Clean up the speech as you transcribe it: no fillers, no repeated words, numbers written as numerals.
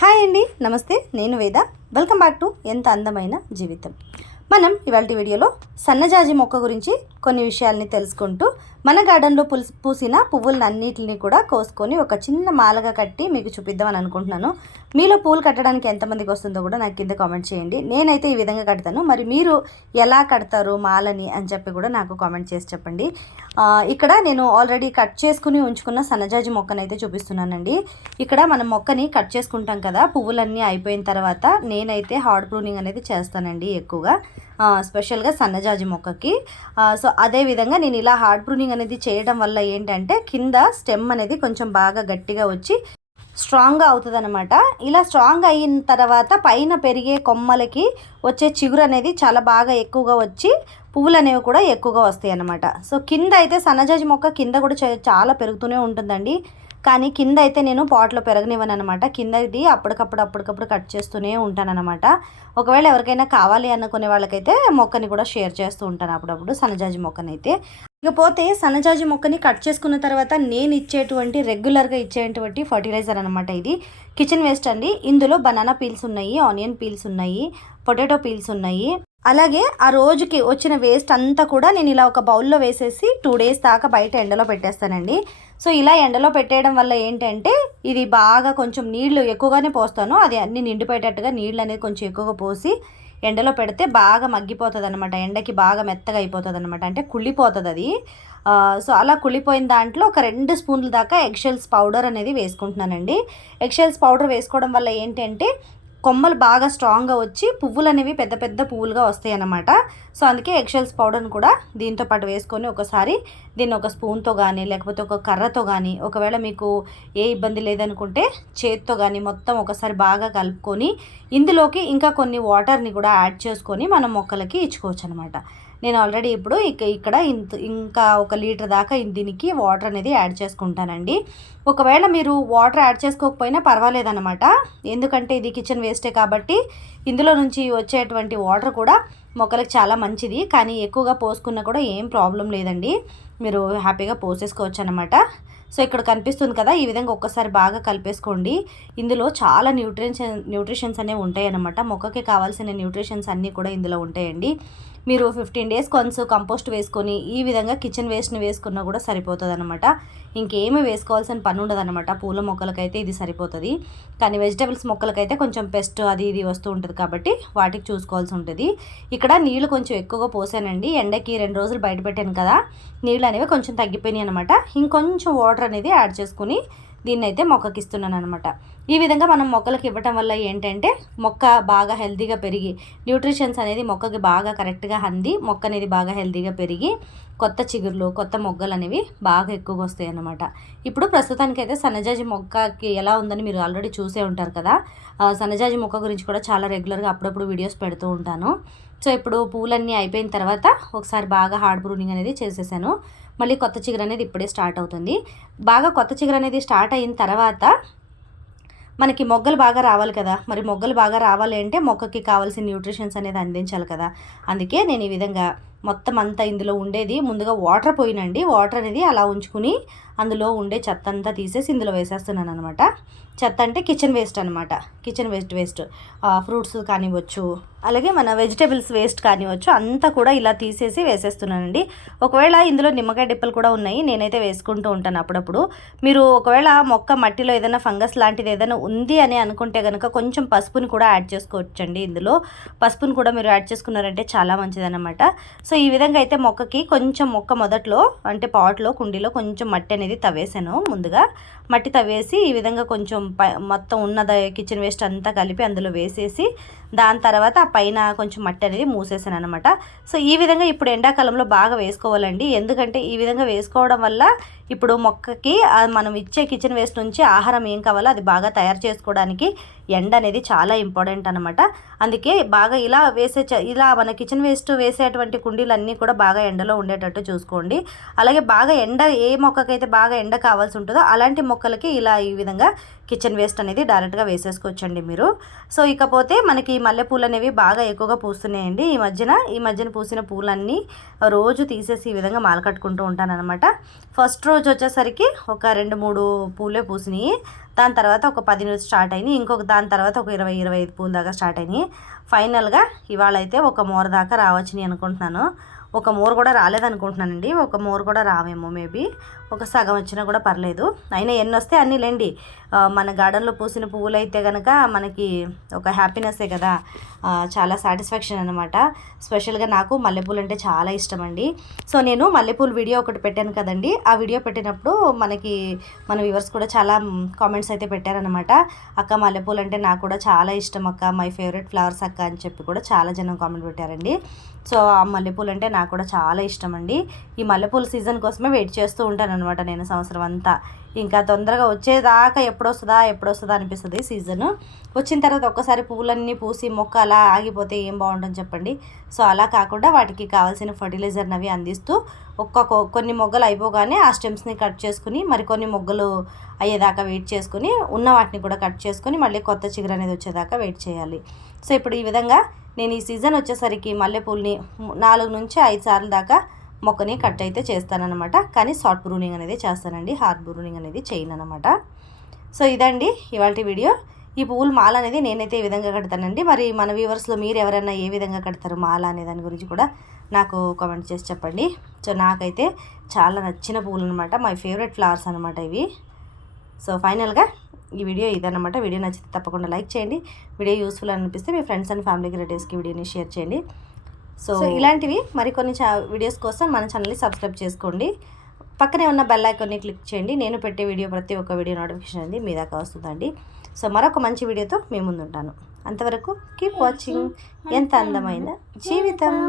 Hi అండి, నమస్తే. నేను వేద. వెల్కమ్ బ్యాక్ టు ఎంత అందమైన జీవితం. మనం ఇవాళ వీడియోలో సన్నజాజి మొక్క గురించి కొన్ని విషయాల్ని తెలుసుకుంటూ మన గార్డెన్లో పూసిన పువ్వులన్నిటిని కూడా కోసుకొని ఒక చిన్న మాలగా కట్టి మీకు చూపిద్దామని అనుకుంటున్నాను. మీలో పూలు కట్టడానికి ఎంతమందికి వస్తుందో కూడా నాకు కింద కామెంట్ చేయండి. నేనైతే ఈ విధంగా కడతాను. మరి మీరు ఎలా కడతారు మాలని అని చెప్పి కూడా నాకు కామెంట్ చేసి చెప్పండి. ఇక్కడ నేను ఆల్రెడీ కట్ చేసుకుని ఉంచుకున్న సన్నజాజి మొక్కనైతే చూపిస్తున్నానండి. ఇక్కడ మనం మొక్కని కట్ చేసుకుంటాం కదా, పువ్వులన్నీ అయిపోయిన తర్వాత నేనైతే హార్డ్ ప్రూనింగ్ అనేది చేస్తానండి ఎక్కువగా, స్పెషల్గా సన్నజాజి మొక్కకి. సో అదేవిధంగా నేను ఇలా హార్డ్ ప్రూనింగ్ అనేది చేయడం వల్ల ఏంటంటే కింద స్టెమ్ అనేది కొంచెం బాగా గట్టిగా వచ్చి స్ట్రాంగ్గా అవుతుంది అనమాట. ఇలా స్ట్రాంగ్ అయిన తర్వాత పైన పెరిగే కొమ్మలకి వచ్చే చిగురు అనేది చాలా బాగా ఎక్కువగా వచ్చి పువ్వులు అనేవి కూడా ఎక్కువగా వస్తాయి అన్నమాట. సో కింద అయితే సన్నజాజి మొక్క కింద కూడా చాలా పెరుగుతూనే ఉంటుందండి. కానీ కింద అయితే నేను పాట్లో పెరగనివ్వను అనమాట. కిందది అప్పటికప్పుడు కట్ చేస్తూనే ఉంటానన్నమాట. ఒకవేళ ఎవరికైనా కావాలి అనుకునే వాళ్ళకైతే మొక్కని కూడా షేర్ చేస్తూ ఉంటాను అప్పుడప్పుడు, సన్నజాజి మొక్కనైతే. ఇకపోతే సన్నజాజి మొక్కని కట్ చేసుకున్న తర్వాత నేను ఇచ్చేటువంటి రెగ్యులర్గా ఇచ్చేటువంటి ఫర్టిలైజర్ అనమాట. ఇది కిచెన్ వేస్ట్ అండి. ఇందులో బనానా పీల్స్ ఉన్నాయి, ఆనియన్ పీల్స్ ఉన్నాయి, పొటాటో పీల్స్ ఉన్నాయి. అలాగే ఆ రోజుకి వచ్చిన వేస్ట్ అంతా కూడా నేను ఇలా ఒక బౌల్లో వేసేసి 2 days దాకా బయట ఎండలో పెట్టేస్తానండి. సో ఇలా ఎండలో పెట్టేయడం వల్ల ఏంటంటే ఇది బాగా కొంచెం నీళ్లు ఎక్కువగానే పోస్తాను. అది అన్ని నిండిపోయేటట్టుగా నీళ్ళు అనేది కొంచెం ఎక్కువగా పోసి ఎండలో పెడితే బాగా మగ్గిపోతుంది అనమాట. ఎండకి బాగా మెత్తగా అయిపోతుంది అనమాట, అంటే కుళ్ళిపోతుంది అది. సో అలా కుళ్ళిపోయిన దాంట్లో ఒక 2 స్పూన్ల దాకా ఎగ్షెల్స్ పౌడర్ అనేది వేసుకుంటున్నానండి. ఎగ్షెల్స్ పౌడర్ వేసుకోవడం వల్ల ఏంటంటే కొమ్మలు బాగా స్ట్రాంగ్గా వచ్చి పువ్వులు అనేవి పెద్ద పెద్ద పువ్వులుగా వస్తాయి అన్నమాట. సో అందుకే ఎగ్షెల్స్ పౌడర్ని కూడా దీంతో పాటు వేసుకొని ఒకసారి దీన్ని ఒక స్పూన్తో కానీ లేకపోతే ఒక కర్రతో కానీ, ఒకవేళ మీకు ఏ ఇబ్బంది లేదనుకుంటే చేత్తో కానీ మొత్తం ఒకసారి బాగా కలుపుకొని ఇందులోకి ఇంకా కొన్ని వాటర్ని కూడా యాడ్ చేసుకొని మనం మొక్కలకి ఇచ్చుకోవచ్చు అనమాట. నేను ఆల్రెడీ ఇప్పుడు ఇక్కడ ఇంకా 1 లీటర్ దాకా దీనికి వాటర్ అనేది యాడ్ చేసుకుంటానండి. ఒకవేళ మీరు వాటర్ యాడ్ చేసుకోకపోయినా పర్వాలేదన్నమాట, ఎందుకంటే ఇది కిచెన్ వేస్టే కాబట్టి ఇందులో నుంచి వచ్చేటువంటి వాటర్ కూడా మొక్కలకు చాలా మంచిది. కానీ ఎక్కువగా పోసుకున్నా కూడా ఏం ప్రాబ్లం లేదండి, మీరు హ్యాపీగా పోసేసుకోవచ్చు అనమాట. సో ఇక్కడ కనిపిస్తుంది కదా, ఈ విధంగా ఒక్కసారి బాగా కలిపేసుకోండి. ఇందులో చాలా న్యూట్రిషన్స్ అనేవి ఉంటాయి అన్నమాట. మొక్కకి కావాల్సిన న్యూట్రిషన్స్ అన్నీ కూడా ఇందులో ఉంటాయండి. మీరు 15 days కొన్స్ కంపోస్ట్ వేసుకొని ఈ విధంగా కిచెన్ వేస్ట్ని వేసుకున్నా కూడా సరిపోతుంది అనమాట. ఇంకేమీ వేసుకోవాల్సిన పని ఉండదు అనమాట. పూల మొక్కలకైతే ఇది సరిపోతుంది. కానీ వెజిటబుల్స్ మొక్కలకైతే కొంచెం పెస్ట్ అది ఇది వస్తూ ఉంటుంది కాబట్టి వాటికి చూసుకోవాల్సి ఉంటుంది. ఇక్కడ నీళ్లు కొంచెం ఎక్కువగా పోసానండి. ఎండకి 2 రోజులు బయట పెట్టాను కదా, నీళ్ళు అనేవి కొంచెం తగ్గిపోయినాయి అనమాట. ఇంకొంచెం వాటర్ అనేది యాడ్ చేసుకుని దీన్ని అయితే మొక్కకి ఇస్తున్నాను అనమాట. ఈ విధంగా మనం మొక్కలకు ఇవ్వటం వల్ల ఏంటంటే మొక్క బాగా హెల్తీగా పెరిగి న్యూట్రిషన్స్ అనేది మొక్కకి బాగా కరెక్ట్గా అంది మొక్క అనేది బాగా హెల్తీగా పెరిగి కొత్త చిగుర్లు కొత్త మొగ్గలు అనేవి బాగా ఎక్కువగా వస్తాయి అన్నమాట. ఇప్పుడు ప్రస్తుతానికైతే సన్నజాజి మొక్కకి ఎలా ఉందని మీరు ఆల్రెడీ చూసే ఉంటారు కదా. సన్నజాజి మొక్క గురించి కూడా చాలా రెగ్యులర్గా అప్పుడప్పుడు వీడియోస్ పెడుతూ ఉంటాను. సో ఇప్పుడు పూలన్నీ అయిపోయిన తర్వాత ఒకసారి బాగా హార్డ్ ప్రూనింగ్ అనేది చేసేసాను. మళ్ళీ కొత్త చిగురు అనేది ఇప్పుడే స్టార్ట్ అవుతుంది. బాగా కొత్త చిగురు అనేది స్టార్ట్ అయిన తర్వాత మనకి మొగ్గలు బాగా రావాలి కదా. మరి మొగ్గలు బాగా రావాలి అంటే మొక్కకి కావాల్సిన న్యూట్రిషన్స్ అనేది అందించాలి కదా. అందుకే నేను ఈ విధంగా మొత్తం అంతా ఇందులో ఉండేది ముందుగా వాటర్ పోయినండి. వాటర్ అనేది అలా ఉంచుకుని అందులో ఉండే చెత్త అంతా తీసేసి ఇందులో వేసేస్తున్నాను అనమాట. చెత్త అంటే కిచెన్ వేస్ట్ అనమాట. కిచెన్ వేస్ట్ ఫ్రూట్స్ కానివ్వచ్చు, అలాగే మన వెజిటేబుల్స్ వేస్ట్ కానివ్వచ్చు, అంతా కూడా ఇలా తీసేసి వేసేస్తున్నానండి. ఒకవేళ ఇందులో నిమ్మకాయ డిప్పలు కూడా ఉన్నాయి, నేనైతే వేసుకుంటూ ఉంటాను అప్పుడప్పుడు. మీరు ఒకవేళ మొక్క మట్టిలో ఏదైనా ఫంగస్ లాంటిది ఏదైనా ఉంది అని అనుకుంటే కనుక కొంచెం పసుపుని కూడా యాడ్ చేసుకోవచ్చండి. ఇందులో పసుపుని కూడా మీరు యాడ్ చేసుకున్నారంటే చాలా మంచిదన్నమాట. సో ఈ విధంగా అయితే మొక్కకి కొంచెం మొక్క మొదట్లో అంటే పాట్లో కుండీలో కొంచెం మట్టి అనేది తవ్వేసాను. ముందుగా మట్టి తవ్వేసి ఈ విధంగా కొంచెం మొత్తం ఉన్నది కిచెన్ వేస్ట్ అంతా కలిపి అందులో వేసేసి దాని తర్వాత ఆ పైన కొంచెం మట్టి అనేది మూసేసాను అనమాట. సో ఈ విధంగా ఇప్పుడు ఎండాకాలంలో బాగా వేసుకోవాలండి. ఎందుకంటే ఈ విధంగా వేసుకోవడం వల్ల ఇప్పుడు మొక్కకి మనం ఇచ్చే కిచెన్ వేస్ట్ నుంచి ఆహారం ఏం కావాలో అది బాగా తయారు చేసుకోవడానికి ఎండ అనేది చాలా ఇంపార్టెంట్ అనమాట. అందుకే బాగా ఇలా మన కిచెన్ వేస్ట్ వేసేటువంటి కుండీలన్నీ కూడా బాగా ఎండలో ఉండేటట్టు చూసుకోండి. అలాగే బాగా ఎండ ఏ మొక్కకైతే బాగా ఎండ కావాల్సి ఉంటుందో అలాంటి మొక్కలకి ఇలా ఈ విధంగా కిచెన్ వేస్ట్ అనేది డైరెక్ట్గా వేసేసుకోవచ్చండి మీరు. సో ఇకపోతే మనకి మల్లెపూలు అనేవి బాగా ఎక్కువగా పూస్తున్నాయండి. ఈ మధ్యన పూసిన పూలన్నీ రోజు తీసేసి ఈ విధంగా మాల కట్టుకుంటూ ఉంటాను అనమాట. ఫస్ట్ రోజు వచ్చేసరికి ఒక 2-3 పూలే పూసినాయి. దాని తర్వాత ఒక 10 నుంచి స్టార్ట్ అయినాయి. ఇంకొక దాని తర్వాత ఒక 20-25 పూల దాకా స్టార్ట్ అయినాయి. ఫైనల్గా ఇవాళ అయితే ఒక మోర దాకా రావచ్చని అనుకుంటున్నాను. ఒక మోరు కూడా రాలేదనుకుంటున్నానండి. ఒక మోరు కూడా రావేమో, మేబీ ఒక సగం వచ్చినా కూడా పర్లేదు. అయినా ఎన్ని వస్తే అన్నీ లేండి. మన గార్డెన్లో పూసిన పువ్వులు అయితే కనుక మనకి ఒక హ్యాపీనెస్సే కదా, చాలా సాటిస్ఫాక్షన్ అనమాట. స్పెషల్గా నాకు మల్లెపూలు అంటే చాలా ఇష్టం అండి. సో నేను మల్లెపూలు వీడియో ఒకటి పెట్టాను కదండి. ఆ వీడియో పెట్టినప్పుడు మనకి మన వ్యూవర్స్ కూడా చాలా కామెంట్స్ అయితే పెట్టారనమాట. అక్క మల్లెపూలు అంటే నాకు కూడా చాలా ఇష్టం అక్క, మై ఫేవరెట్ ఫ్లవర్స్ అక్క అని చెప్పి కూడా చాలా జనం కామెంట్ పెట్టారండి. సో ఆ మల్లెపూలు అంటే నాకు కూడా చాలా ఇష్టం అండి. ఈ మల్లెపూల సీజన్ కోసమే వెయిట్ చేస్తూ ఉంటాను అనమాట నేను సంవత్సరం అంతా. ఇంకా తొందరగా వచ్చేదాకా ఎప్పుడొస్తుందా అనిపిస్తుంది సీజను. వచ్చిన తర్వాత ఒక్కసారి పువ్వులన్నీ పూసి మొక్క అలా ఆగిపోతే ఏం బాగుంటుంది చెప్పండి. సో అలా కాకుండా వాటికి కావాల్సిన ఫర్టిలైజర్ని అవి అందిస్తూ కొన్ని మొగ్గలు అయిపోగానే ఆ స్టెమ్స్ని కట్ చేసుకుని మరికొన్ని మొగ్గలు అయ్యేదాకా వెయిట్ చేసుకుని ఉన్న వాటిని కూడా కట్ చేసుకుని మళ్ళీ కొత్త చిగురు అనేది వచ్చేదాకా వెయిట్ చేయాలి. సో ఇప్పుడు ఈ విధంగా నేను ఈ సీజన్ వచ్చేసరికి మల్లెపూలని 4 నుంచి 5 సార్లు దాకా మొక్కని కట్ అయితే చేస్తానన్నమాట. కానీ షార్ట్ ప్రూనింగ్ అనేది చేస్తానండి, హార్డ్ ప్రూనింగ్ అనేది చేయను అనమాట. సో ఇదండి ఇవాళ వీడియో. ఈ పువ్వుల మాల అనేది నేనైతే ఈ విధంగా కడతానండి. మరి మన వ్యూవర్స్లో మీరు ఎవరైనా ఏ విధంగా కడతారు మాల అనే దాని గురించి కూడా నాకు కామెంట్ చేసి చెప్పండి. సో నాకైతే చాలా నచ్చిన పువ్వులు అనమాట, మై ఫేవరెట్ ఫ్లవర్స్ అనమాట ఇవి. సో ఫైనల్గా ఈ వీడియో ఇదన్నమాట. వీడియో నచ్చితే తప్పకుండా లైక్ చేయండి. వీడియో యూస్ఫుల్ అనిపిస్తే మీ ఫ్రెండ్స్ అండ్ ఫ్యామిలీకి రిలేటివ్స్కి వీడియోని షేర్ చేయండి. సో ఇలాంటివి మరికొన్ని వీడియోస్ కోసం మన ఛానల్ని సబ్స్క్రైబ్ చేసుకోండి. పక్కనే ఉన్న బెల్ ఐకాన్ని క్లిక్ చేయండి. నేను పెట్టే వీడియో ప్రతి ఒక్క వీడియో నోటిఫికేషన్ అనేది మీ దాకా వస్తుందండి. సో మరొక మంచి వీడియోతో మీ ముందుంటాను. అంతవరకు కీప్ వాచింగ్ ఎంత అందమైన జీవితం.